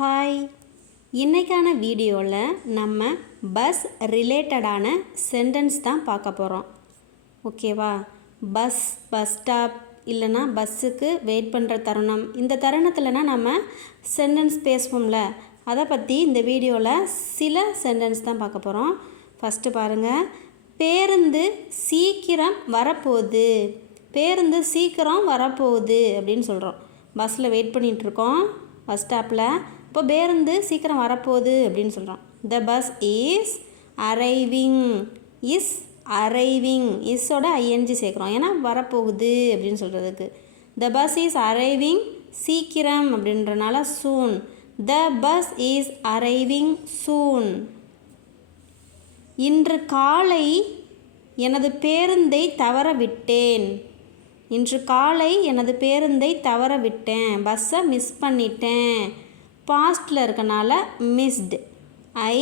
Hi, இன்றைக்கான வீடியோவில் நம்ம பஸ் ரிலேட்டடான சென்டென்ஸ் தான் பார்க்க போகிறோம். ஓகேவா? பஸ் ஸ்டாப் இல்லைன்னா பஸ்ஸுக்கு வெயிட் பண்ணுற தருணம், இந்த தருணத்தில்னா நம்ம சென்டென்ஸ் பேசுவோம்ல, அதை பற்றி இந்த வீடியோவில் சில சென்டென்ஸ் தான் பார்க்க போகிறோம். ஃபஸ்ட்டு பாருங்கள், பேருந்து சீக்கிரம் வரப்போகுது. பேருந்து சீக்கிரம் வரப்போகுது அப்படின்னு சொல்கிறோம். பஸ்ஸில் வெயிட் பண்ணிகிட்ருக்கோம் பஸ் ஸ்டாப்பில். இப்போ பேருந்து சீக்கிரம் வரப்போகுது அப்படின்னு சொல்கிறோம். The bus is arriving. இஸ்ஸோட ஐஎன்ஜி சேர்க்குறோம், ஏன்னா வரப்போகுது அப்படின்னு சொல்கிறதுக்கு. த பஸ் இஸ் அரைவிங் சீக்கிரம் அப்படின்றனால சூன். த பஸ் இஸ் அரைவிங் சூன். இன்று காலை எனது பேருந்தை தவற விட்டேன். இன்று காலை எனது பேருந்தை தவற விட்டேன். பஸ்ஸை மிஸ் பண்ணிட்டேன். பாஸ்டில் இருக்கனால மிஸ்டு. ஐ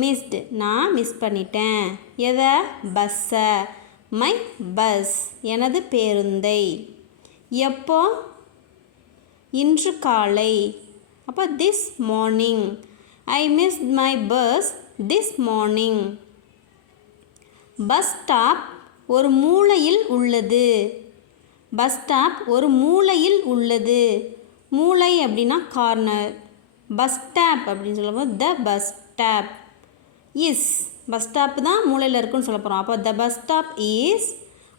மிஸ்டு, நான் மிஸ் பண்ணிட்டேன். எதை? பஸ்ஸை. மை பஸ், எனது பேருந்தை. எப்போ? இன்று காலை. அப்போ this morning. I missed my bus this morning. Bus stop ஒரு மூலையில் உள்ளது. பஸ் ஸ்டாப் ஒரு மூலையில் உள்ளது. மூலை அப்படின்னா கார்னர். பஸ் ஸ்டாப் அப்படின்னு சொல்லும்போது த bus stop is. Bus stop தான் மூலையில் இருக்குன்னு சொல்ல போகிறோம். அப்போ த bus stop is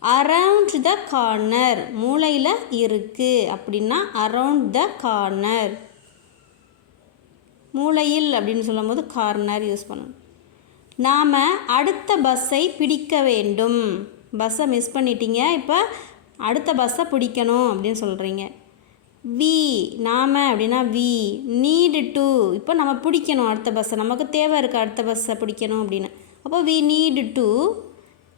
around the corner. மூலையில் இருக்குது அப்படின்னா அரவுண்ட் த கார்னர். மூலையில் அப்படின்னு சொல்லும்போது கார்னர் யூஸ் பண்ணணும். நாம் அடுத்த பஸ்ஸை பிடிக்க வேண்டும். பஸ்ஸை மிஸ் பண்ணிட்டீங்க, இப்போ அடுத்த பஸ்ஸை பிடிக்கணும் அப்படின்னு சொல்கிறீங்க. வி, நாம் அப்படின்னா வி. நீடு டு, இப்போ நம்ம பிடிக்கணும் அடுத்த பஸ்ஸை, நமக்கு தேவை இருக்குது அடுத்த பஸ்ஸை பிடிக்கணும் அப்படின்னு. அப்போ we need to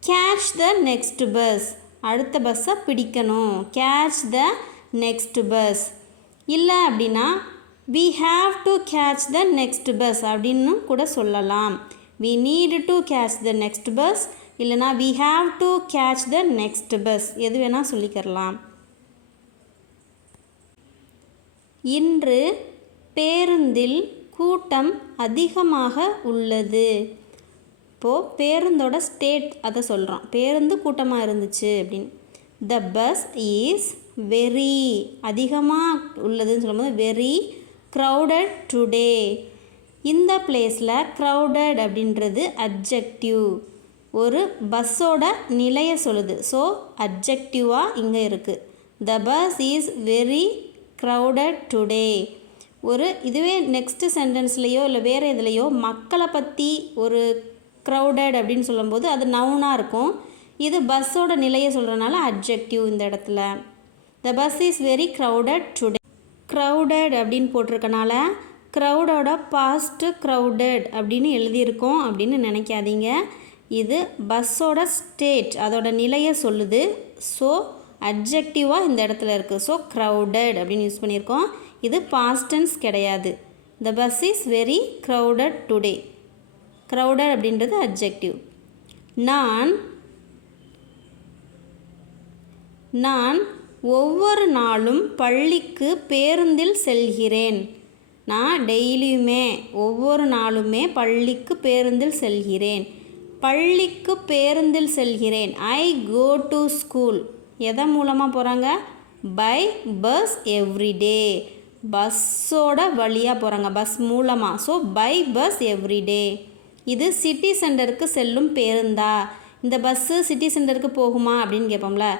catch the next bus. அடுத்த பஸ்ஸை பிடிக்கணும். Catch the next bus. இல்லை அப்படின்னா we have to catch the next bus அப்படின்னு கூட சொல்லலாம். We need to catch the next bus இல்லைனா we have to catch the next bus, எது வேணால் சொல்லிக்கிறலாம். இன்று பேருந்தில் கூட்டம் அதிகமாக உள்ளது. இப்போது பேருந்தோட ஸ்டேட் அதை சொல்கிறோம். பேருந்து கூட்டமாக இருந்துச்சு அப்படின்னு. த பஸ் இஸ் வெரி, அதிகமாக உள்ளதுன்னு சொல்லும்போது வெரி க்ரௌடட் டுடே. இந்த பிளேஸில் க்ரௌடட் அப்படின்றது அட்ஜெக்டிவ், ஒரு பஸ்ஸோட நிலையை சொல்லுது. ஸோ அட்ஜெக்டிவாக இங்கே இருக்குது. The bus is very crowded today. இதுவே நெக்ஸ்ட்டு சென்டென்ஸ்லேயோ இல்லை வேறு இதுலேயோ மக்களை பற்றி ஒரு க்ரௌடட் அப்படின்னு சொல்லும்போது அது நவுனாக இருக்கும். இது பஸ்ஸோட நிலையை சொல்கிறனால அட்ஜெக்டிவ் இந்த இடத்துல. த bus is very crowded today. Crowded அப்படின்னு போட்டிருக்கனால க்ரௌடோட பாஸ்ட்டு க்ரௌடட் அப்படின்னு எழுதியிருக்கோம் அப்படின்னு நினைக்காதீங்க. இது பஸ்ஸோட ஸ்டேட், அதோட நிலையை சொல்லுது. ஸோ அட்ஜெக்டிவாக இந்த இடத்துல இருக்குது. ஸோ க்ரௌடட் அப்படின்னு யூஸ் பண்ணியிருக்கோம். இது பாஸ்ட் டென்ஸ் கிடையாது. த bus is very crowded today. Crowded அப்படின்றது அட்ஜெக்டிவ். நான் ஒவ்வொரு நாளும் பள்ளிக்கு பேருந்தில் செல்கிறேன். நான் டெய்லியுமே ஒவ்வொரு நாளுமே பள்ளிக்கு பேருந்தில் செல்கிறேன். பள்ளிக்கு பேருந்தில் செல்கிறேன். ஐ கோ டு ஸ்கூல். எதன் மூலமாக போகிறாங்க? By bus everyday. பஸ்ஸோட வழியாக போகிறாங்க, பஸ் மூலமாக. So by bus everyday. இது சிட்டி சென்டருக்கு செல்லும் பேருந்தா? இந்த பஸ்ஸு சிட்டி சென்டருக்கு போகுமா அப்படின்னு கேட்போம்ல.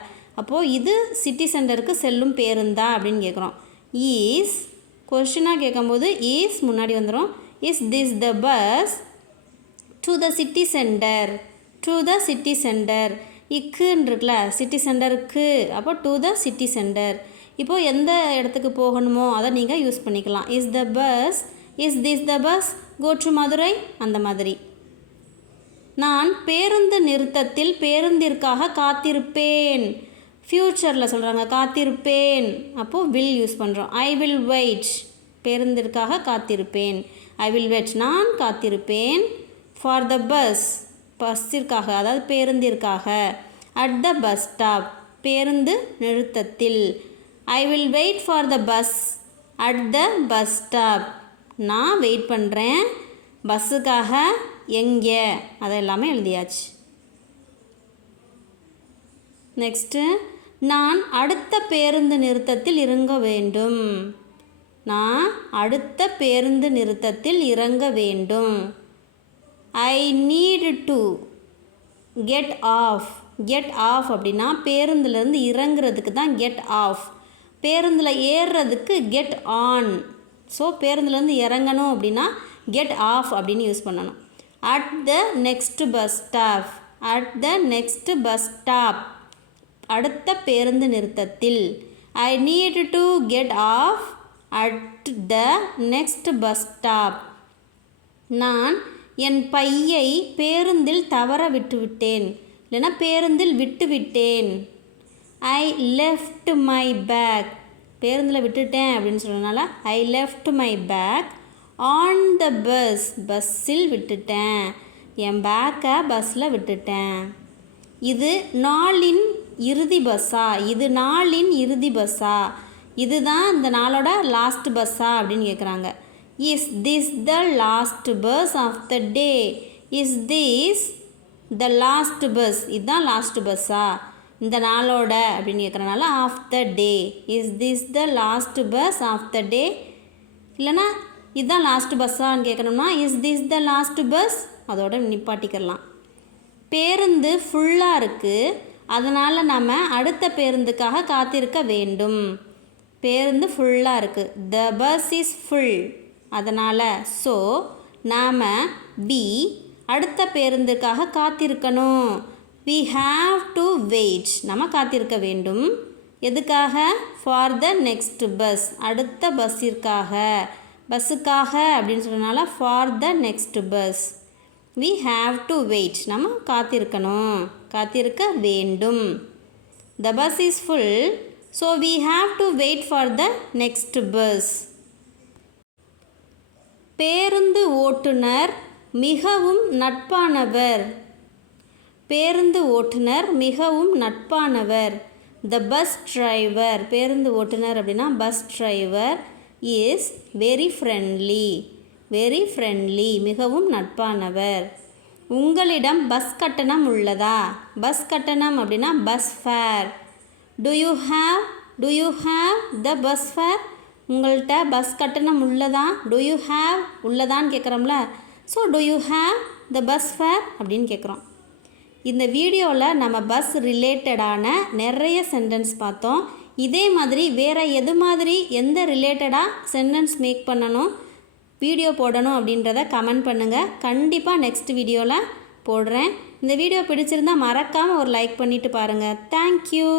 அப்போது இது சிட்டி சென்டருக்கு செல்லும் பேருந்தா அப்படின்னு கேட்குறோம். ஈஸ் கொஷினாக கேட்கும்போது ஈஸ் முன்னாடி வந்துடும். Is this the bus to the city centre? To the city centre. இக்குன்னு இருக்குல்ல, சிட்டி சென்டருக்கு. அப்போ டு த சிட்டி சென்டர். இப்போது எந்த இடத்துக்கு போகணுமோ அதை நீங்கள் யூஸ் பண்ணிக்கலாம். Is this the bus go to Madurai, அந்த மாதிரி. நான் பேருந்து நிறுத்தத்தில் பேருந்திற்காக காத்திருப்பேன். ஃப்யூச்சரில் சொல்கிறாங்க காத்திருப்பேன். அப்போது வில் யூஸ் பண்ணுறோம். ஐ வில் வெயிட். பேருந்திற்காக காத்திருப்பேன். ஐ வில் வெயிட், நான் காத்திருப்பேன். ஃபார் த பஸ், பஸ்ஸிற்காக, அதாவது பேருந்திற்காக. அட் த பஸ் ஸ்டாப், பேருந்து நிறுத்தத்தில். I will wait for the bus at the bus stop. நான் வெயிட் பண்ணுறேன் பஸ்ஸுக்காக. எங்கே அதெல்லாமே எழுதியாச்சு. நெக்ஸ்ட்டு நான் அடுத்த பேருந்து நிறுத்தத்தில் இறங்க வேண்டும். நான் அடுத்த பேருந்து நிறுத்தத்தில் இறங்க வேண்டும். I need to get off. Get off அப்படின்னா பேருந்துலேருந்து இறங்குறதுக்கு தான் கெட் ஆஃப். பேருந்தில் ஏறுறதுக்கு கெட் ஆன். ஸோ பேருந்துலேருந்து இறங்கணும் அப்படின்னா கெட் ஆஃப் அப்படின்னு யூஸ் பண்ணணும். At the next bus stop. At the next bus stop அடுத்த பேருந்து நிறுத்தத்தில். I need to get off at the next bus stop. நான் என் பையை பேருந்தில் தவற விட்டுவிட்டேன். இல்லைன்னா பேருந்தில் விட்டுவிட்டேன். I left my bag. பேருந்தில் விட்டுட்டேன் அப்படின்னு சொல்கிறதுனால I left my bag on the bus. பஸ்ஸில் விட்டுட்டேன். என் பேக்கை பஸ்ஸில் விட்டுட்டேன். இது நாளின் இறுதி பஸ்ஸா? இது நாளின் இறுதி பஸ்ஸா? இதுதான் இந்த நாளோட லாஸ்ட் பஸ்ஸா அப்படின்னு கேட்குறாங்க. Is this the last bus of the day? Is this the last bus? இதுதான் லாஸ்ட் பஸ்ஸா இந்த நாளோட அப்படின்னு கேட்குறனால of the day. Is this the last bus of the day? இல்லைனா இதுதான் லாஸ்ட் பஸ்ஸான்னு கேட்கணும்னா is this the last bus அதோட நிப்பாட்டிக்கலாம். பேருந்து ஃபுல்லாக இருக்குது, அதனால் நம்ம அடுத்த பேருந்துக்காக காத்திருக்க வேண்டும். பேருந்து ஃபுல்லாக இருக்குது. The bus is full. அதனால் ஸோ நாம் வி அடுத்த பேருந்துக்காக காத்திருக்கணும். We have to wait. நம்ம காத்திருக்க வேண்டும். எதுக்காக? ஃபார் த நெக்ஸ்ட் பஸ் அடுத்த பஸ்ஸிற்காக. பஸ்ஸுக்காக அப்படின்னு சொன்னனால for the next bus. We have to wait. நம்ம காத்திருக்கணும், காத்திருக்க வேண்டும். The bus is full, so we have to wait for the next bus. பேருந்து ஓட்டுநர் மிகவும் நட்பானவர். பேருந்து ஓட்டுநர் மிகவும் நட்பானவர். The bus driver. பேருந்து ஓட்டுநர் அப்படின்னா bus driver is very friendly. Very friendly மிகவும் நட்பானவர். உங்களிடம் பஸ் கட்டணம் உள்ளதா? பஸ் கட்டணம் அப்படின்னா bus fare. Do you have the bus fare? உங்கள்கிட்ட பஸ் கட்டணம் உள்ளதா? டு யூ ஹாவ் உள்ளதான்னு கேட்குறோம்ல. So do you have the bus fare அப்படின்னு கேட்குறோம். இந்த வீடியோவில் நம்ம பஸ் ரிலேட்டடான நிறைய சென்டென்ஸ் பார்த்தோம். இதே மாதிரி வேறு எது மாதிரி எந்த ரிலேட்டடாக சென்டென்ஸ் மேக் பண்ணணும், வீடியோ போடணும் அப்படின்றத கமெண்ட் பண்ணுங்கள். கண்டிப்பாக நெக்ஸ்ட் வீடியோவில் போடுறேன். இந்த வீடியோ பிடிச்சிருந்தால் மறக்காமல் ஒரு லைக் பண்ணிவிட்டு பாருங்கள். தேங்க்யூ.